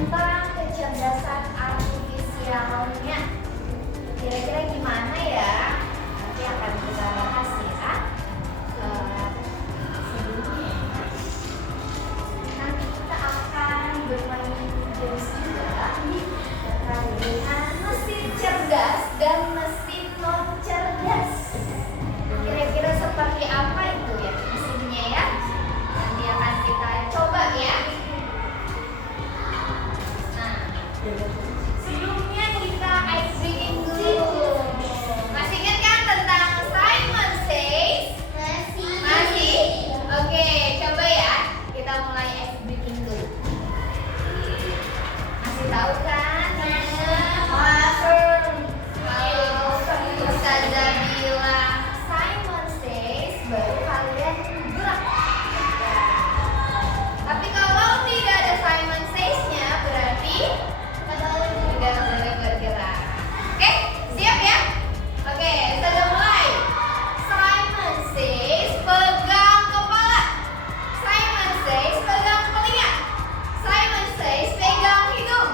tentang kecerdasan artifisialnya. Kira-kira gimana ya? Nanti akan kita bahas ya. Sebelumnya nanti kita akan bermain games juga terkait dengan mesin cerdas dan mesin non cerdas. Kira-kira seperti apa itu ya mesinnya ya? Nanti akan kita coba ya. Nah, sebelumnya kita ice breaking dulu. Masih ingat kan tentang Simon Says? Masih? Oke, coba ya. Kita mulai ice breaking dulu. Masih tahu kan? Kalau Ustazah bilang Simon Says, baru kalian gerak. Tapi kalau tidak ada Simon Says-nya, berarti tidak boleh bergerak. Oke, siap ya? Oke, sudah mulai. Simon Says, pegang kepala. Simon Says, pegang telinga. Simon Says, pegang hidung.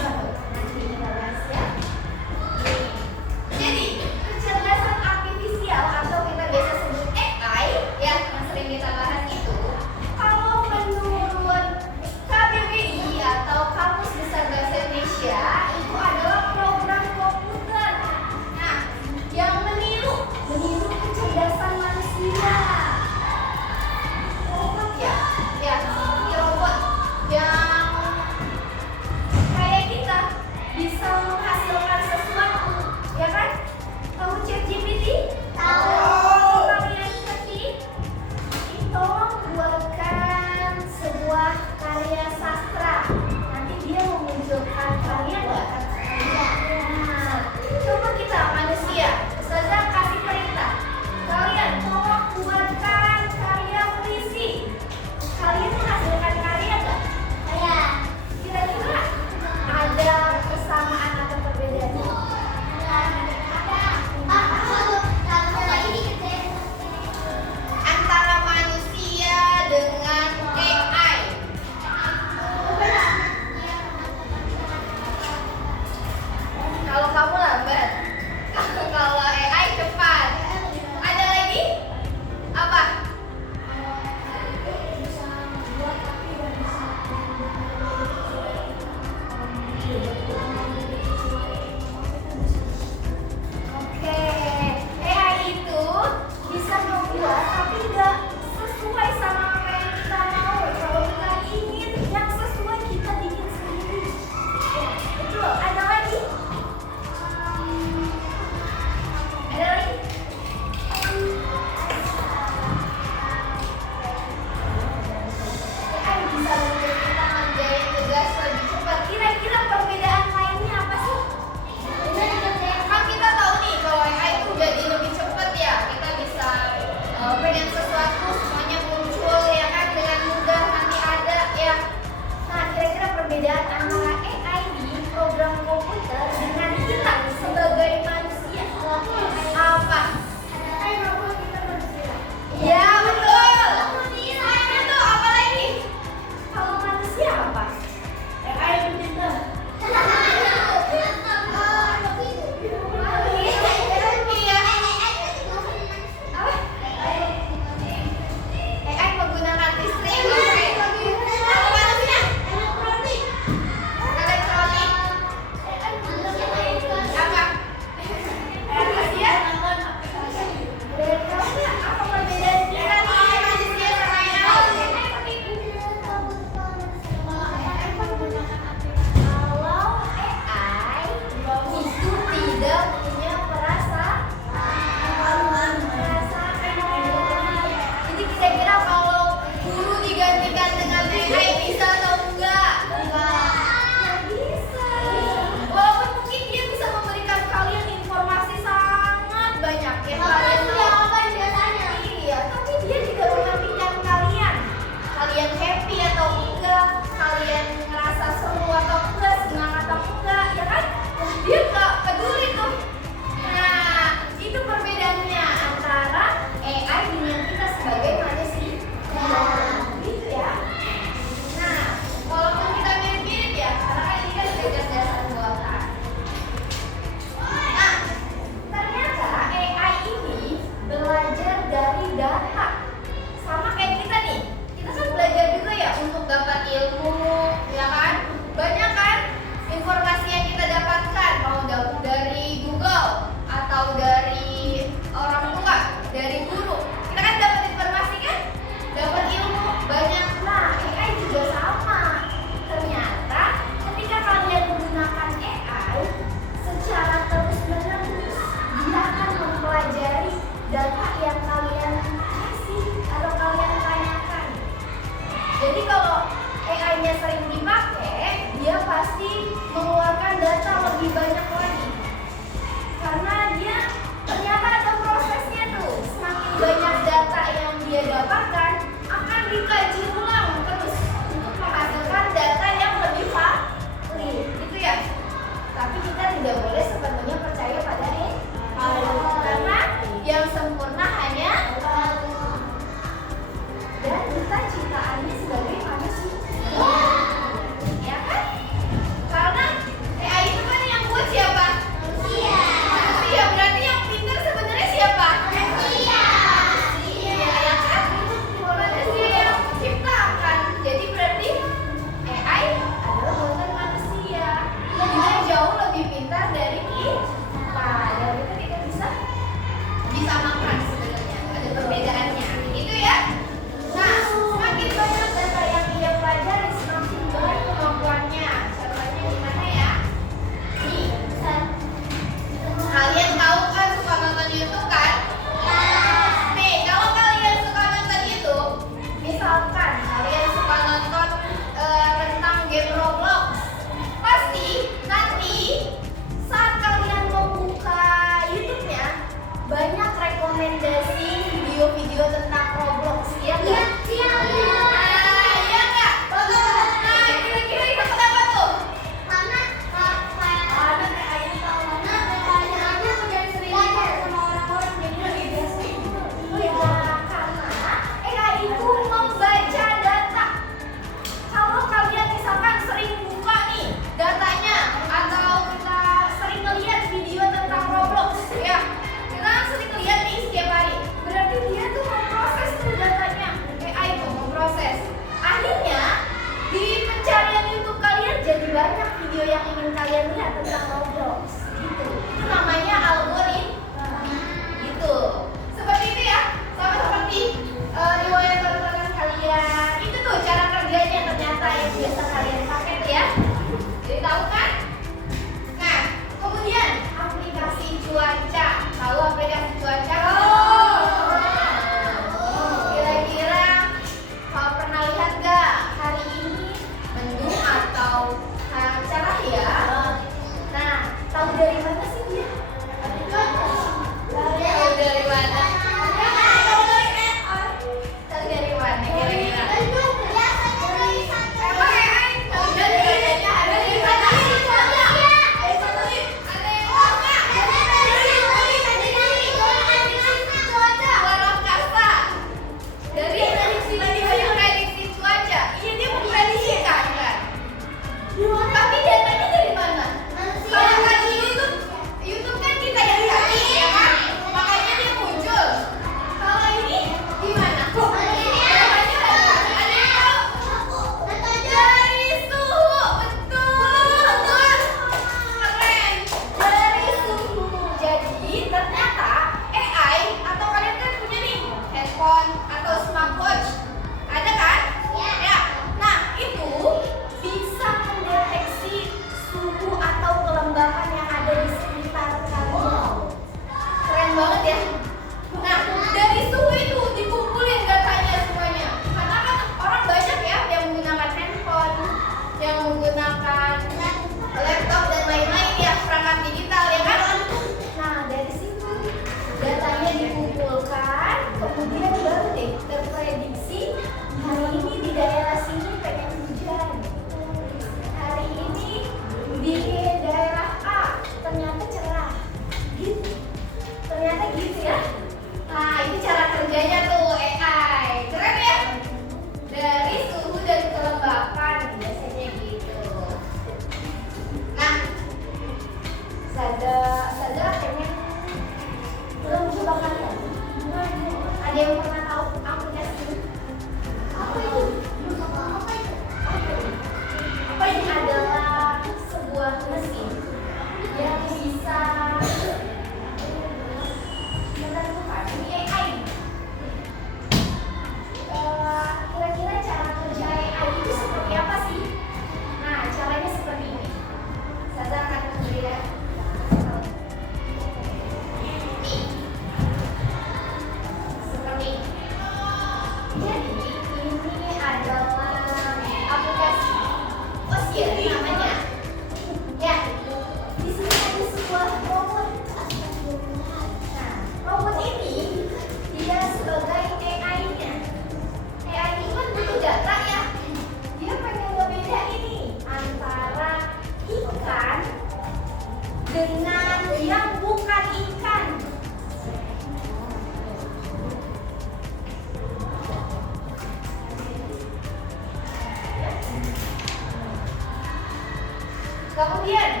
Kemudian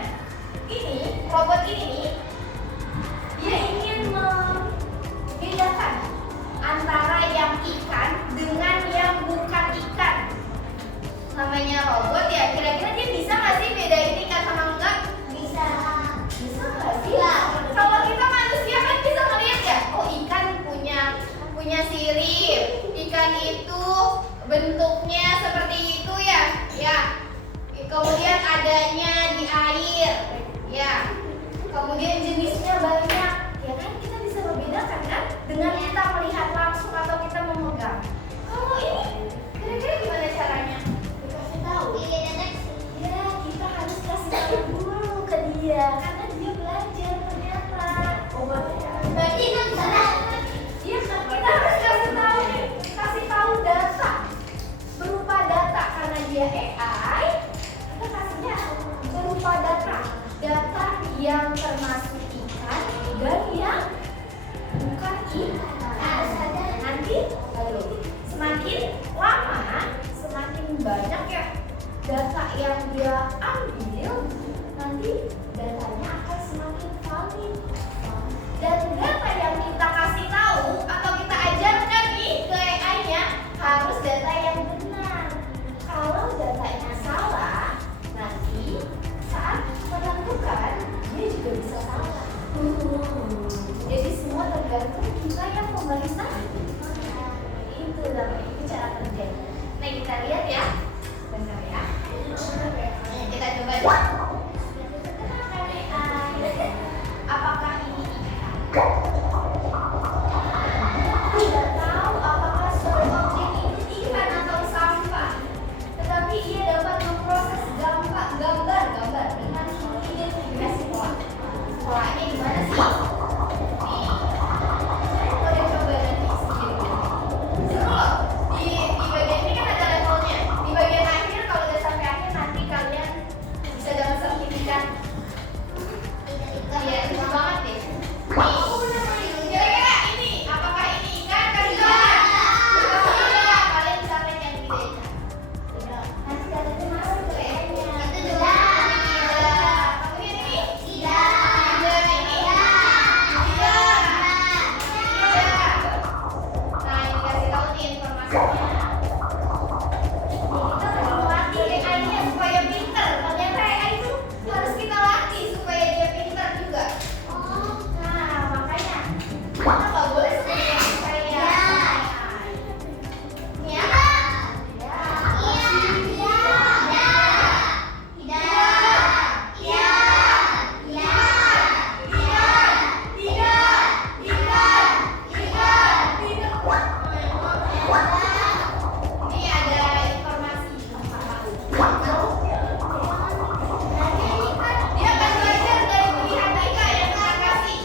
ini robot ini dia ingin membedakan antara yang ikan dengan yang bukan ikan. Namanya robot ya, kira-kira dia bisa nggak sih bedain ikan sama enggak? Bisa. Bisa nggak sih? Kalau kita manusia kan bisa ngeliat ya, oh ikan punya sirip, ikan itu bentuknya seperti itu ya, ya. Kemudian adanya di air, ya. Kemudian jenisnya banyak, ya kan kita bisa membedakan kan dengan kita melihat langsung atau kita memegang. Kalau ini, kira-kira gimana caranya? Dikasih tahu. Ya, kita harus kasih tahu dulu ke dia, karena dia belajar ternyata. Berarti kan salah. Iya, kita harus kasih tahu data, berupa data karena dia AI. Kita kasihnya berupa data yang termasuk ikan dan yang bukan ikan. Nanti semakin lama semakin banyak ya data yang dia ambil, nanti datanya akan semakin valid. Dan data yang kita kasih tahu atau kita ajarkan nih ke AI-nya harus data yang benar. Kalau datanya salah, nanti saat menentukan dia juga bisa salah. Jadi semua tergantung kita yang memeriksa. Itu namanya, itu cara kerja. Nah kita lihat ya, benar ya. Kita coba deh. Apakah ini ikan? Tidak tahu apakah suatu objek ini ikan atau sampah, tetapi ia dapat memproses gambar dengan identifikasi pola. Polanya gimana sih? Nih, saya boleh coba nanti sendiri. Seru loh. Di bagian ini kan ada levelnya. Di bagian akhir kalau udah sampai akhir nanti kalian bisa dapat sertifikat. Iya, enak banget deh. Nih, kira-kira ini apakah ini ikan? Kasih tahu ya. Kalau tidak, kalian bisa main yang tidak ikan. Nanti kalian masuk ke AI-nya. Itu juga. Kemudian ini? Tidak. Tidak ini? Tidak. Nah, ini kasih tahu nih informasinya. Kita perlu melatih AI-nya supaya pinter. Ternyata AI itu harus kita latih supaya dia pinter juga. Nah, makanya kita nggak boleh seperti yang saya. Ini ya? Ini ada informasi dia akan belajar dari pilihan kita yang kita kasih.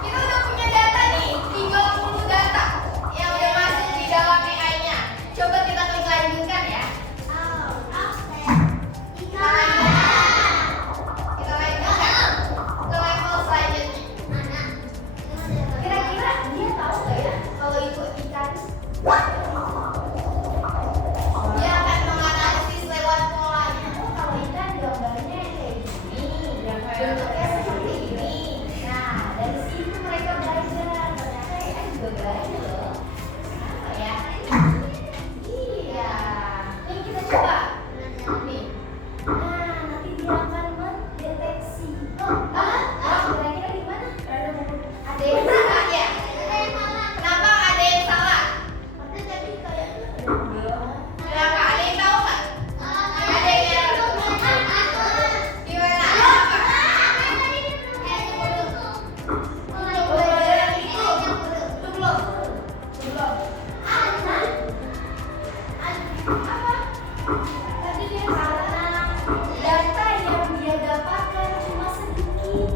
Kita udah punya data nih, 30 data yang udah masuk di dalam AI-nya. Coba kita klik lanjutkan ya. Kita lanjutkan ke level selanjutnya. Kira-kira dia tahu nggak ya kalau itu ikan? Dia akan menganalisis lewat polanya. Oh, kalau ikan gambarnya kayak gini, bentuknya seperti ini. Nah, dari situ mereka belajar. Ternyata AI juga belajar loh. Kenapa ya? Iya. Ini kita coba. Nih. Nah, nanti dia akan mendeteksi. Kira-kira gimana? Ada yang salah ya? Kenapa ada yang salah? Kenapa? Ada yang tahu nggak? Ada yang gimana? Apa? Belajar yang itu. Belum. Apa? Tadi dia salah. Data yang dia dapatkan cuma sedikit.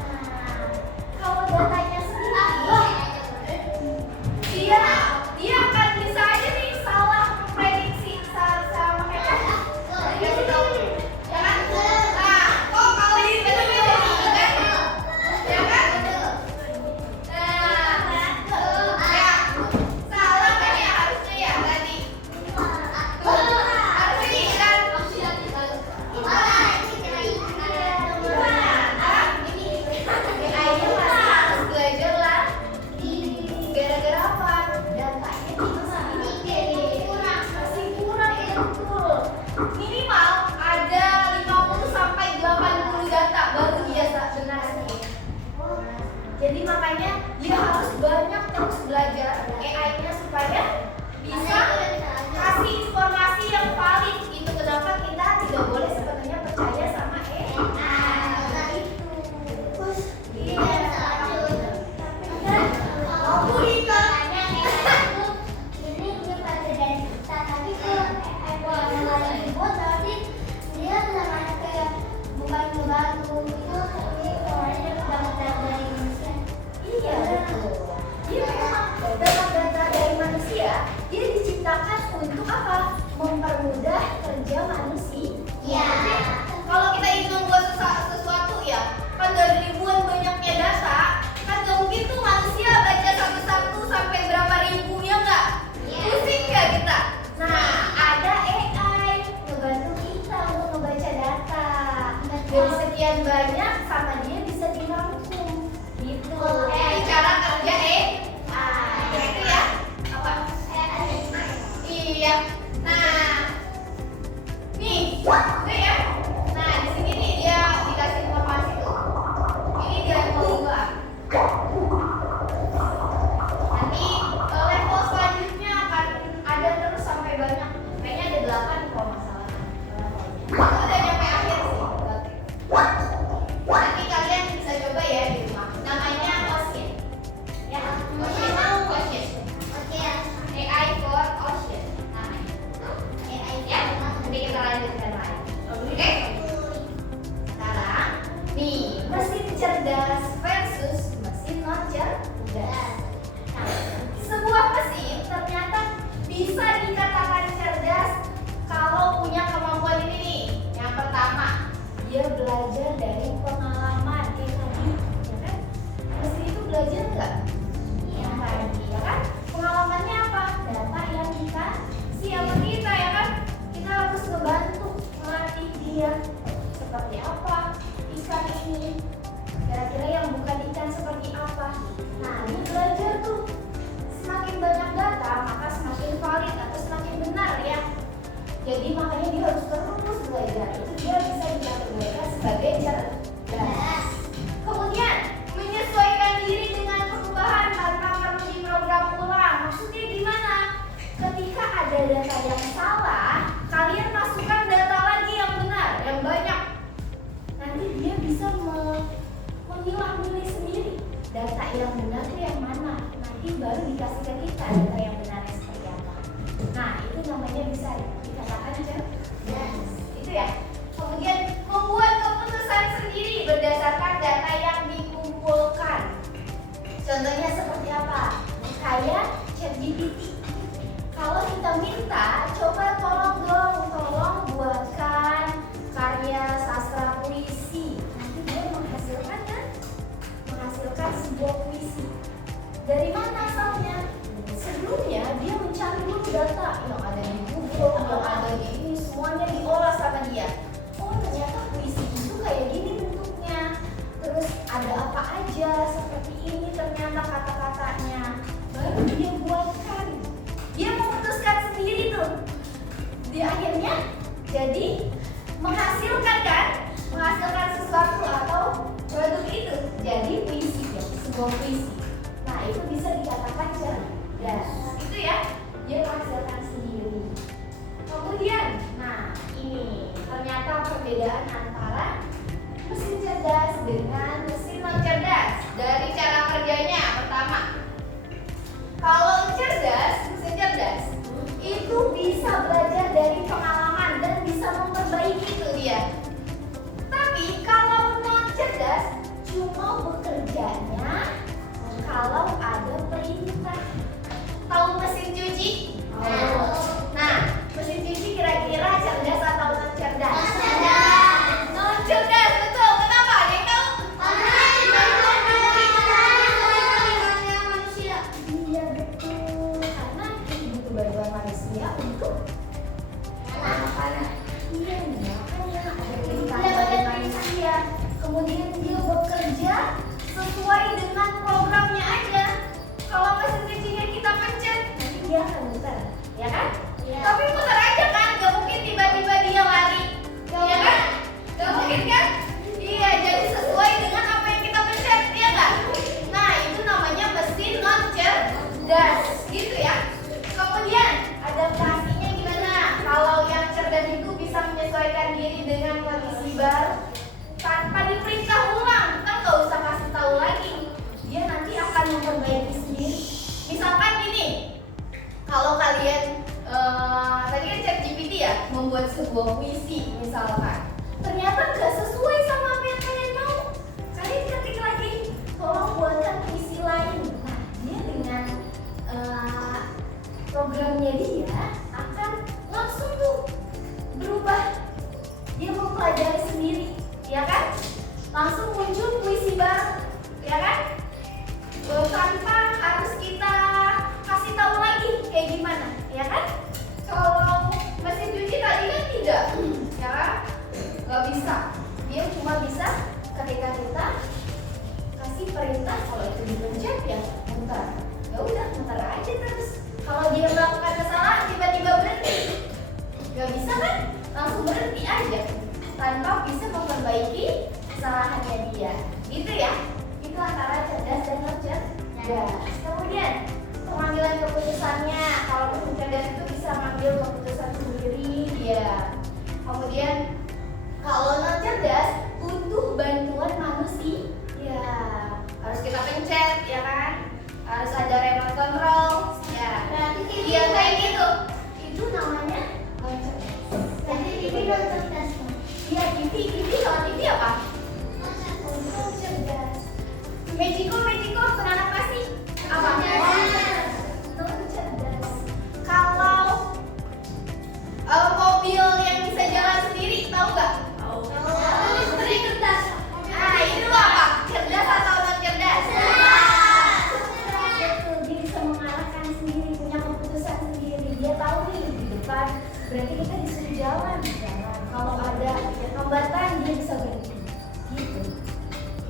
Nah, kalau datanya sedikit, dia akan bisa aja nih kerja manusia. Iya. Kalau kita ingin membuat sesuatu ya, kan dari ribuan banyaknya data, kan gak mungkin tuh manusia baca satu-satu sampai berapa ribu, ya nggak? Pusing nggak kita? Nah, ada AI ngebantu kita untuk ngebaca data. Dari sekian banyak sama dia bisa dirangkum. Gitu. Ini cara kerja AI. Itu ya? Apa? Iya. Nah, nih, itu ya. Nah, di sini nih dia dikasih informasi tuh. Ini dia membuat. Nanti level selanjutnya akan ada terus sampai banyak. Kayaknya ada 8 kalau nggak salah. Itu udah nyampe akhir sih. Nanti kalian bisa coba ya di rumah. Namanya Ocean. Ya, Ocean. AI for Ocean namanya. AI ya. Nanti kita lanjutkan lagi. Oke. Sekarang nih, mesin cerdas versus mesin non cerdas. Nah, sebuah mesin ternyata bisa dikatakan cerdas kalau punya kemampuan ini nih. Yang pertama, dia belajar dari pengalaman kayak tadi, ya kan? Mesin itu belajar nggak? Yang tadi, ya kan? Pengalamannya apa? Data yang dikasih sama kita, ya kan? Kita harus ngebantu melatih dia seperti apa ikan ini, kira-kira yang bukan ikan seperti apa. Nah, dia belajar tuh. Semakin banyak data, maka semakin valid atau semakin benar ya. Jadi makanya dia harus terus belajar. Itu dia bisa dikategorikan sebagai cerdas. Kemudian menyesuaikan diri dengan perubahan tanpa perlu diprogram ulang. Maksudnya gimana? Ketika ada data yang salah, kalian masukkan data lagi yang benar, yang banyak. Nanti dia bisa memilah-milih sendiri data yang benar itu yang mana. Nanti baru dikasih ke kita data yang benarnya seperti apa. Nah, itu namanya bisa dikatakan cerdas. Itu ya. Kemudian membuat keputusan sendiri berdasarkan data yang dikumpulkan. Contohnya seperti apa? Kayak ChatGPT. Kalau kita minta, coba tolong buatkan karya sastra puisi. Nanti dia menghasilkan kan? Menghasilkan sebuah puisi. Dari mana asalnya? Sebelumnya dia mencari dulu data yang ada di Google, yang ada di ini, semuanya diolah sama dia. Oh, ternyata puisi itu kayak gini bentuknya. Terus ada apa aja seperti ini ternyata kata-katanya. Baru dia buatkan. Dia memutuskan sendiri tuh. Di akhirnya jadi menghasilkan kan? Menghasilkan sesuatu atau produk itu jadi puisi ya, sebuah puisi. Nah, itu bisa dikatakan cerdas. Itu ya, dia menghasilkan sendiri. Kemudian, nah ini ternyata perbedaan antara mesin cerdas dengan mesin non cerdas. Dari cara kerjanya, pertama, kalau mesin cerdas itu bisa belajar dari pengalaman dan bisa memperbaiki itu dia. Tapi kalau non cerdas cuma bekerjanya kalau ada perintah. Tahu mesin cuci? Nah, mesin cuci kira-kira cerdas atau non cerdas? Non cerdas, betul. Kenapa? Ada yang tahu? Iya betul. Karena ini butuh bantuan manusia untuk iya nih, makanya ada perintah dari manusia. Kemudian dia bekerja sesuai dengan programnya aja. Kalau mesin cucinya kita pencet, nanti dia akan muter, ya kan? Ya. Tapi muter aja kan, gak mungkin tiba-tiba dia lari, ya kan? Gak mungkin kan? Iya, jadi sesuai dengan apa yang kita pencet, ya kan? Nah, itu namanya mesin non cerdas, gitu ya. Kemudian adaptasinya gimana? Kalau yang cerdas itu bisa menyesuaikan diri dengan kondisi baru tanpa diperintah ulang, kita nggak usah kasih tahu lagi. Dia nanti akan memperbaiki sendiri. Misalkan gini, kalau kalian tadi kan ChatGPT ya membuat sebuah puisi misalkan, ternyata nggak sesuai sama apa yang kalian mau, kalian ketik lagi, tolong buatkan puisi lain. Nah, dia dengan programnya dia akan langsung tuh berubah kalau dia melakukan kesalahan tiba-tiba berhenti, nggak bisa kan? Langsung berhenti aja tanpa bisa memperbaiki kesalahannya dia. Gitu ya. Itu antara cerdas dan non cerdas. Kemudian pengambilan keputusannya, kalau non cerdas itu bisa mengambil keputusan sendiri dia. Kemudian kalau non cerdas butuh bantuan manusia. Ya, harus kita pencet ya kan? Harus ada remote control. Ya. Berarti dia kayak gitu. Itu namanya non cerdas. Jadi ini non cerdas. Iya, TV kalau TV apa? Non cerdas. Magico kenapa pasti? Apa? Non cerdas. Kalau mobil yang bisa jalan sendiri, tahu nggak? Tahu. Listrik cerdas. Ah, itu apa? Cerdas atau non cerdas? Betul, dia bisa mengarahkan sendiri, punya keputusan sendiri. Dia tahu nih di depan, berarti kita disuruh jalan. Kalau ada hambatan, dia bisa berhenti. Gitu.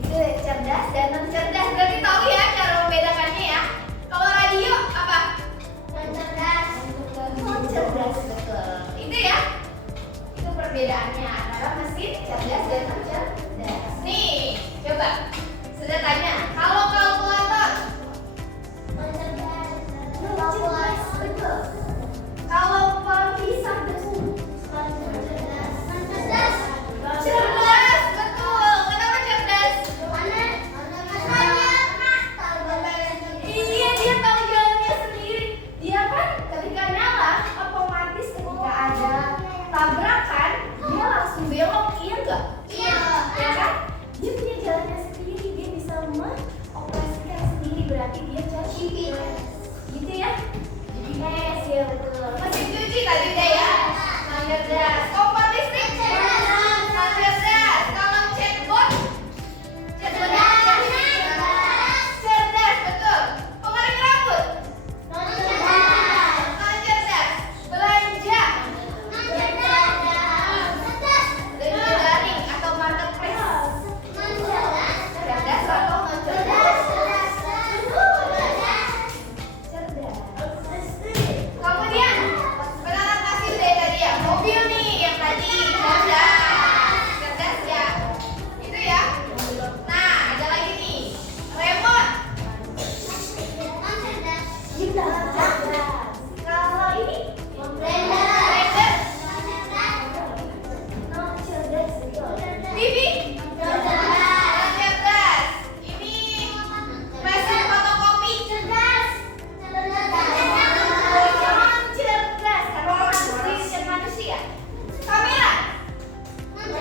Itu cerdas dan non cerdas. Berarti tahu ya cara membedakannya ya. Kalau radio apa? Non cerdas. Non cerdas, betul. Itu ya. Itu perbedaannya antara mesin cerdas dan non cerdas. Nih, coba. Sudah tanya, kalau kalkulator? Non cerdas. Non cerdas, betul. Kalau penghisap debu? Non cerdas. Non cerdas. Cerdas, betul. Kenapa cerdas? Iya, dia tahu jalannya sendiri. Dia kan ketika nyala, otomatis ketika ada tabrakan, dia langsung belok, iya nggak? Iya. Ya kan? Dia punya jalannya sendiri, dia bisa mengoperasikan sendiri, berarti dia cerdas. Gitu ya? GPS, ya betul. Mesin cuci tadi udah ya? Non cerdas. Kompor listrik? Non cerdas. Kalau chatbot? Cerdas, betul. Pengering rambut? Non cerdas. Belanja? Belanja daring atau marketplace? Cerdas atau non cerdas? Cerdas. Kemudian peralatan kasih deh tadi ya, mobil nih yang tadi cerdas ya, itu ya. Nah, ada lagi nih remote. Kalau ini blender. Non cerdas, betul. TV non cerdas. Ini mesin fotokopi non cerdas karena mesin manusia. Kamera non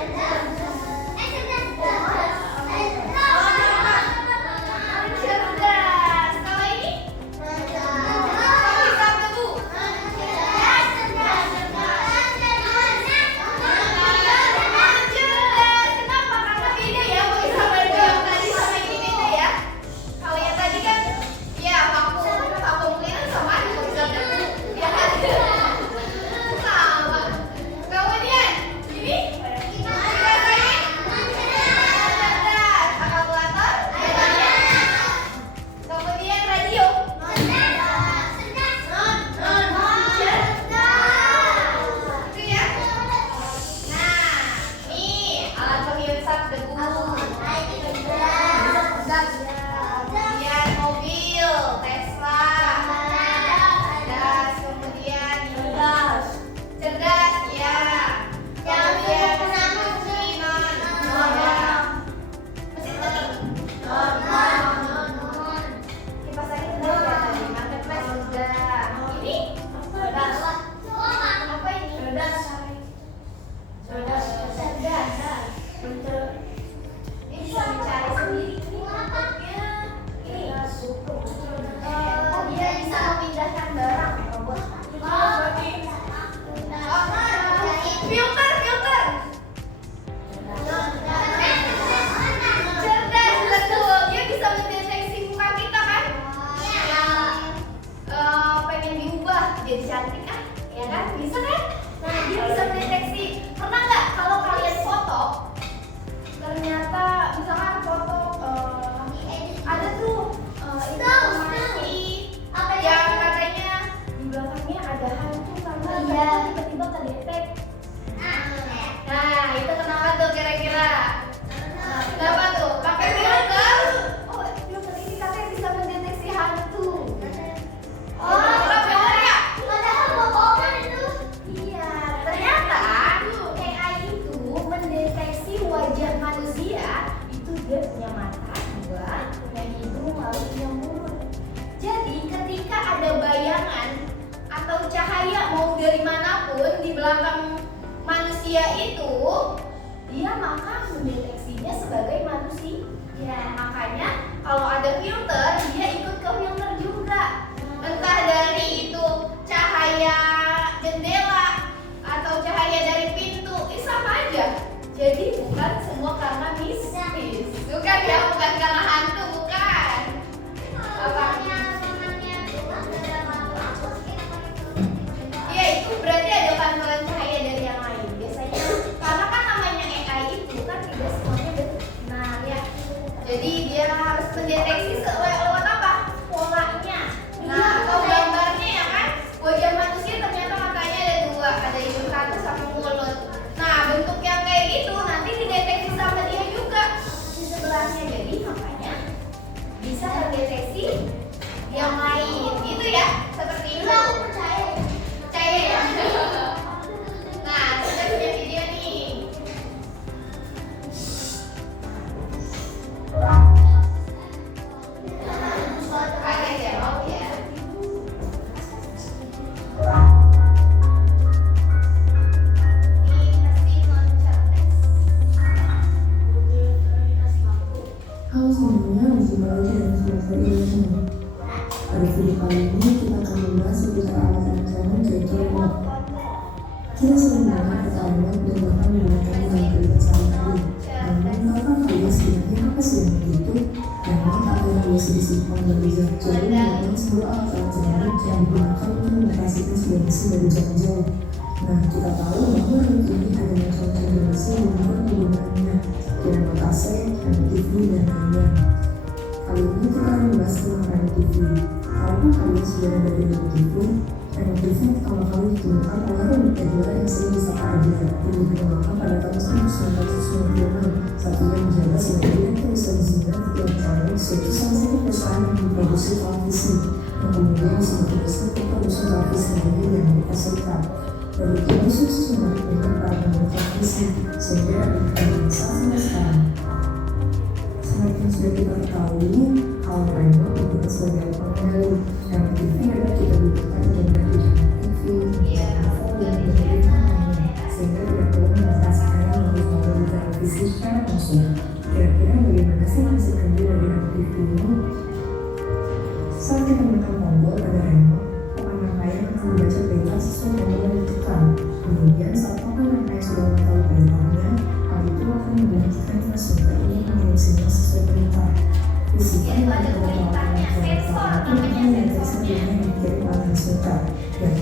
cerdas. Kalau ini penghisap debu non cerdas. Kenapa? Karena beda ya penghisap debu yang tadi sama ini beda ya. Kalau yang tadi kan ya vakum cleaner sama aja penghisap debu ya kan? Sama. Kemudian ini dirasain non cerdas. Kalkulator kemudian radio non cerdas. Itu ya. Nah, nih alat penghisap debu. Kemudian mobil Tesla. Cerdas. Kemudian cerdas ya. Kemudian mesin cuci non. Mesin ketik kipas angin udah ya tadi. Marketplace udah. Ini apa ini? Cerdas. Ini bisa mencari sendiri. Ini bentuknya ini. Dia bisa memindahkan barang. Robot. Filter. Cerdas, betul. Dia bisa mendeteksi muka kita kan? Yang pengen diubah jadi cantik ya kan? Bisa kan? Nah, dia bisa mendeteksi. Pernah nggak kalau kalian foto, ternyata misalkan foto ada tuh informasi yang katanya di iya tiba-tiba kedetek. Nah itu kenapa tuh kira-kira? Kenapa tuh? Pakai filter? Oh filter ini katanya bisa mendeteksi hantu. Oh bener ya? Padahal bohongan itu. Iya ternyata AI itu mendeteksi wajah manusia. Itu dia punya mata dua, punya hidung, lalu punya mulut. Jadi ketika ada bayangan atau cahaya mau dari manapun di belakang manusia itu, dia maka mendeteksinya sebagai manusia. Ya, makanya kalau ada filter, dia ikut ke filter juga. Entah dari itu cahaya jendela atau cahaya dari pintu, sama aja. Jadi bukan semua karena mistis. Bukan ya, bukan karena hantu, bukan. Iya itu berarti ada pantulan cahaya dari yang lain. Biasanya karena kan namanya AI itu kan tidak semuanya benar ya. Jadi dia harus mendeteksi lewat apa? Polanya. Nah atau gambarnya ya kan. Wajah manusia ternyata matanya ada dua, ada hidung satu sama mulut. Nah bentuk yang kayak gitu nanti dideteksi sama dia juga di sebelahnya. Jadi makanya bisa terdeteksi yang lain gitu ya, seperti itu. Percaya ya. Nah kita punya video nih. Kaget ya, mau ya. Halo semuanya, masih balik dengan semester ini. Pada video kali ini kita akan membahas seputar alat elektronik yaitu remote. Kita sering mendengar kata remote dan bahkan menggunakannya dalam kehidupan sehari-hari. Namun, tahukah kalian sebenarnya apa sih remote itu? Remote atau yang biasa disimpan dan dijauh merupakan sebuah alat elektronik yang digunakan untuk mengoperasikan sebuah mesin dari jarak jauh. Nah, kita tahu bahwa remote ini ada macam-macam mesin yang dapat penggunaannya, remote AC, remote TV, dan lainnya. Kali ini kita akan membahas tentang remote TV. Tahukah kalian sebenarnya dari remote TV? Remote TV pertama kali ditemukan oleh Robert Edward yang sering disapa Edward yang dikenalkan pada tahun 1996 saat ia menjabat sebagai direktur desain Siemens Electronics, yaitu salah satu perusahaan yang memproduksi televisi yang kemudian disebut ke produsen televisi lainnya di Amerika Serikat. Dari itu sukses menarik minat para pembuat televisi sehingga diberikan besar sampai sekarang. Seperti yang sudah kita ketahui, hal remote digunakan sebagai alat pengendali. Remote TV dapat kita gunakan untuk mengendalikan TV, telepon, dan berbagai lainnya, sehingga tidak perlu mengoperasikannya melalui mobil televisi secara langsung. Kira-kira bagaimana sih hasil kerja dari remote TV ini? Saat kita menekan tombol pada remote, papan rangkaian akan membaca perintah sesuai tombol yang ditekan. Kemudian saat papan rangkaian sudah mengetahui perintahnya, hal itu akan membunyikan transmitter untuk mengirim sinyal sesuai perintah. Fisika yang ada perintahnya, sensor namanya sensornya yang dikirim oleh transmitter. Dan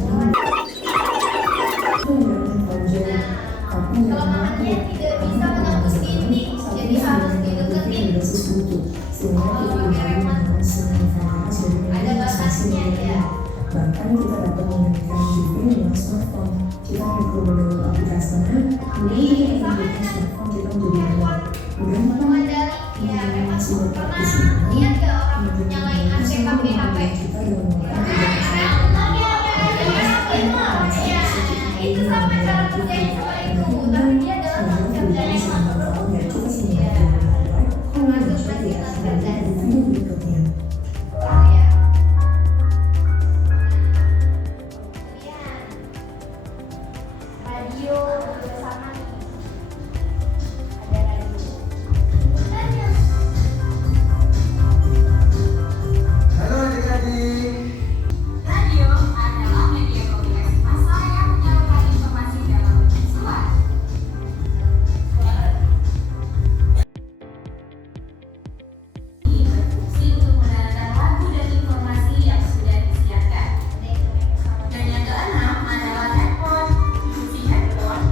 kelemahannya tidak bisa menembus dinding, jadi harus dideketin. Ada batasnya ya. Bahkan kita dapat menggunakan TV dengan smartphone. Kita perlu mendownload aplikasinya, kemudian kita menggunakan smartphone kita menjadi remote. Kemudian Ya memang pernah lihat gak orang nyalain AC pakai HP? Itu sampai cara kerjanya seperti itu, tapi dia dalam satu kerjanya yang masuk kerjaan. Radio juga sama nih. Ada radio. Halo adik-adik. Radio adalah media komunikasi massa yang menyalurkan informasi dalam bentuk suara. Ini berfungsi untuk mendengarkan lagu dan informasi yang sudah disiarkan. Dan yang keenam adalah handphone. Fungsi handphone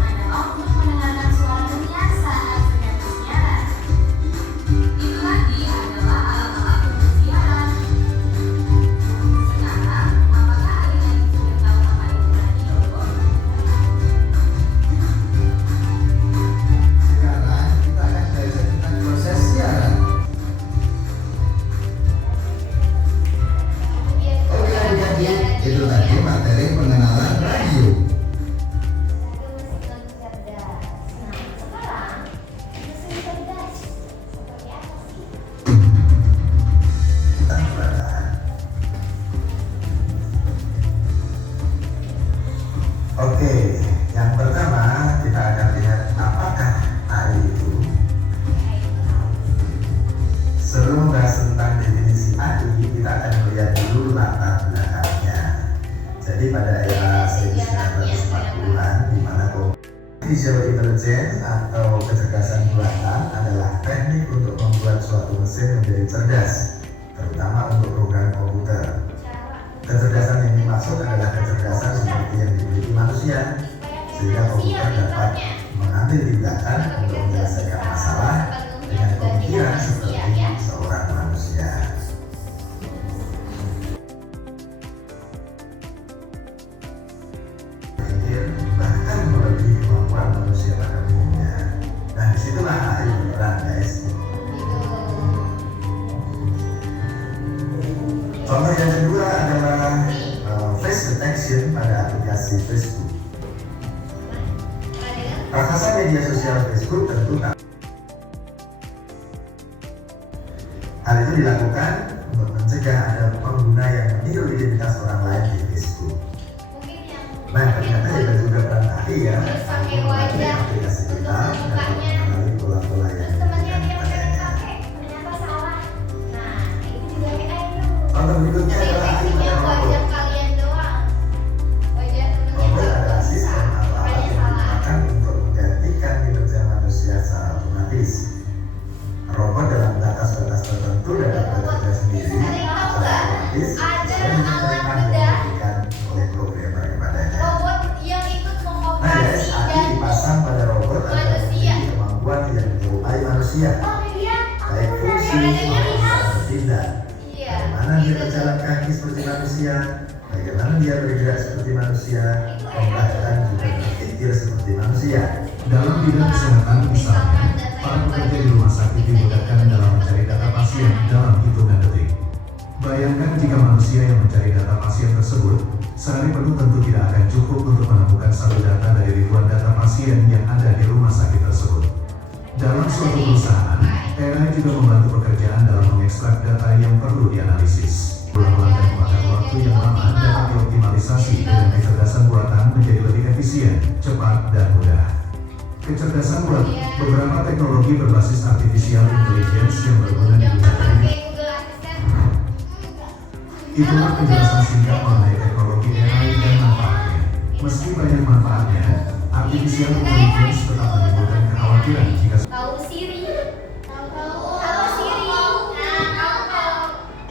Artificial intelligence atau kecerdasan buatan adalah teknik untuk membuat suatu mesin menjadi cerdas, terutama untuk program komputer. Kecerdasan yang dimaksud adalah kecerdasan seperti yang dimiliki manusia, sehingga komputer dapat mengambil tindakan untuk menyelesaikan masalah dengan pemikiran seperti seorang manusia. Bahkan melebihi kemampuan manusia pada umumnya. Nah, disitulah AI berperan, guys. Contoh yang kedua adalah face detection pada aplikasi Facebook. Raksasa media sosial Facebook tentu tak. Hal itu dilakukan untuk mencegah ada pengguna yang meniru identitas orang lain di Facebook. Nah, ternyata juga peran AI ya. Pakai wajah aplikasi untuk kita dapat mukanya. mengenali pola-pola yang Terus temannya dia diberikan pengen padanya. pakai, ternyata salah. Nah, itu juga AI tuh. Contoh berikutnya adalah AI Deteksinya pada wajah robot. kalian doang. Wajah temennya Robot tuh adalah bisa. sistem atau alat Makanya yang salah. digunakan untuk menggantikan kinerja manusia secara otomatis. Robot dalam batas-batas tertentu dapat bekerja sendiri secara otomatis sesuai dengan perintah yang diberikan oleh programmer kepadanya. Robot yang ikut Nah guys, mengoperasi AI dan dipasang pada robot agar manusia. memiliki kemampuan yang menyerupai manusia, oh iya, baik fungsi maupun cara bertindak. iya. Bagaimana dia berjalan kaki seperti manusia, bagaimana dia bergerak seperti manusia, dan bahkan juga berpikir seperti manusia. Dalam bidang kesehatan misalnya, para pekerja di rumah sakit dimudahkan dalam mencari data pasien dalam hitungan detik. Bayangkan jika manusia yang mencari data pasien tersebut, sehari penuh tentu tidak akan cukup untuk menemukan satu data dari ribuan data pasien yang ada di rumah sakit tersebut. Dalam suatu perusahaan, AI juga membantu pekerjaan dalam mengekstrak data yang perlu dianalisis. Ulang-ulang dan memakan waktu yang lama dapat dioptimalisasi dengan kecerdasan buatan menjadi lebih efisien, cepat, dan mudah. Kecerdasan buatan, beberapa teknologi berbasis artificial intelligence yang berguna di dunia pendidikan. Pakai Google Assistant. Itulah penjelasan singkat mengenai teknologi AI dan manfaatnya. Meski banyak manfaatnya, artificial intelligence tetap menimbulkan kekhawatiran jika Tahu Siri? Halo Siri. Nah, kamu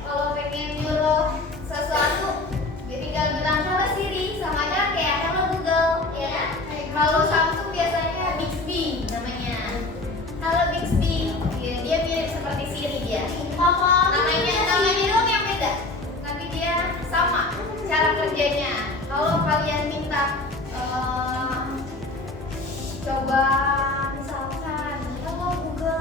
kalau pengen nyuruh sesuatu, dia tinggal bilang halo Siri, sama aja kayak halo Google, ya kan? Kalau Samsung biasanya Bixby namanya. Halo Bixby. Ya, dia mirip seperti Siri dia. Namanya doang yang beda. Tapi dia sama cara kerjanya. Kalau kalian minta coba misalkan halo Google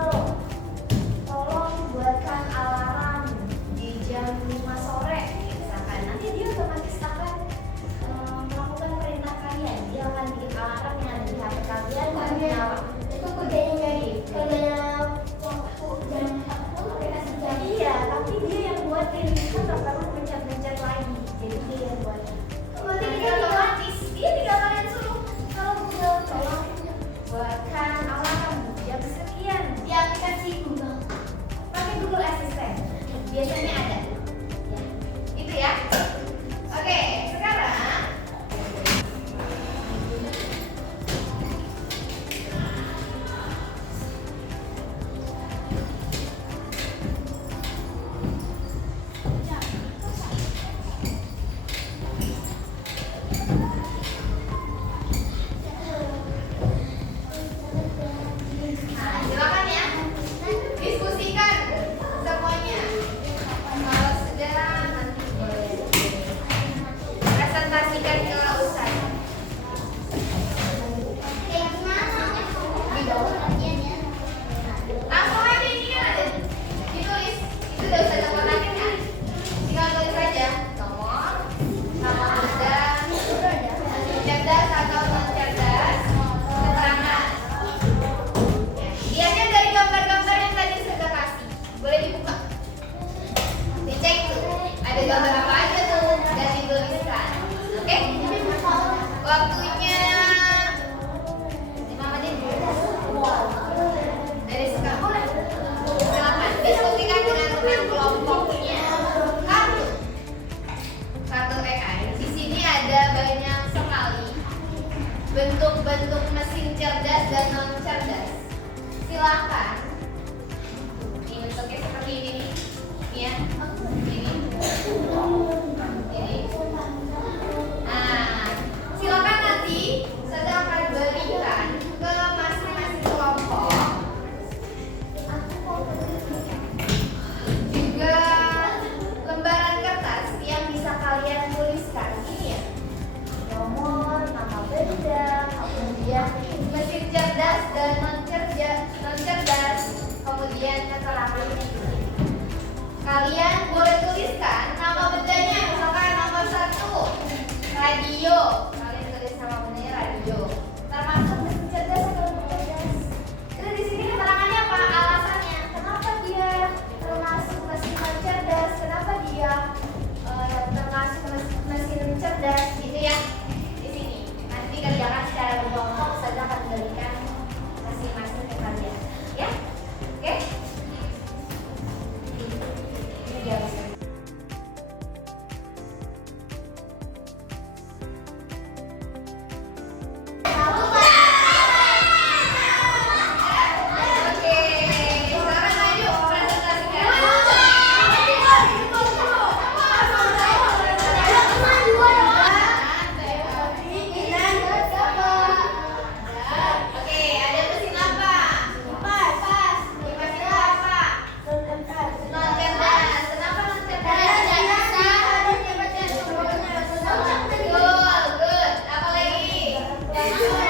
bentuk-bentuk mesin cerdas dan non cerdas. Silakan. Ini bentuknya seperti ini nih. Ini ya. Ini. Nah, silakan nanti saya akan berikan ke masing-masing kelompok juga lembaran kertas yang bisa kalian tuliskan. Ini ya, nomor, nama benda, kemudian mesin cerdas dan non cerdas, kemudian keterangannya. Kalian boleh tuliskan nama bendanya, misalkan nomor 1 radio. Kalian tulis nama bendanya radio. Termasuk mesin cerdas atau non cerdas. Terus di sini keterangannya apa? Alasannya. Kenapa dia termasuk mesin non cerdas? Kenapa dia termasuk mesin cerdas? Gitu ya. Di sini. Nanti kerjakan secara berkelompok. Saya akan berikan masing-masing ke kalian. Ya? Oke? Ini dia. Good. Apa lagi?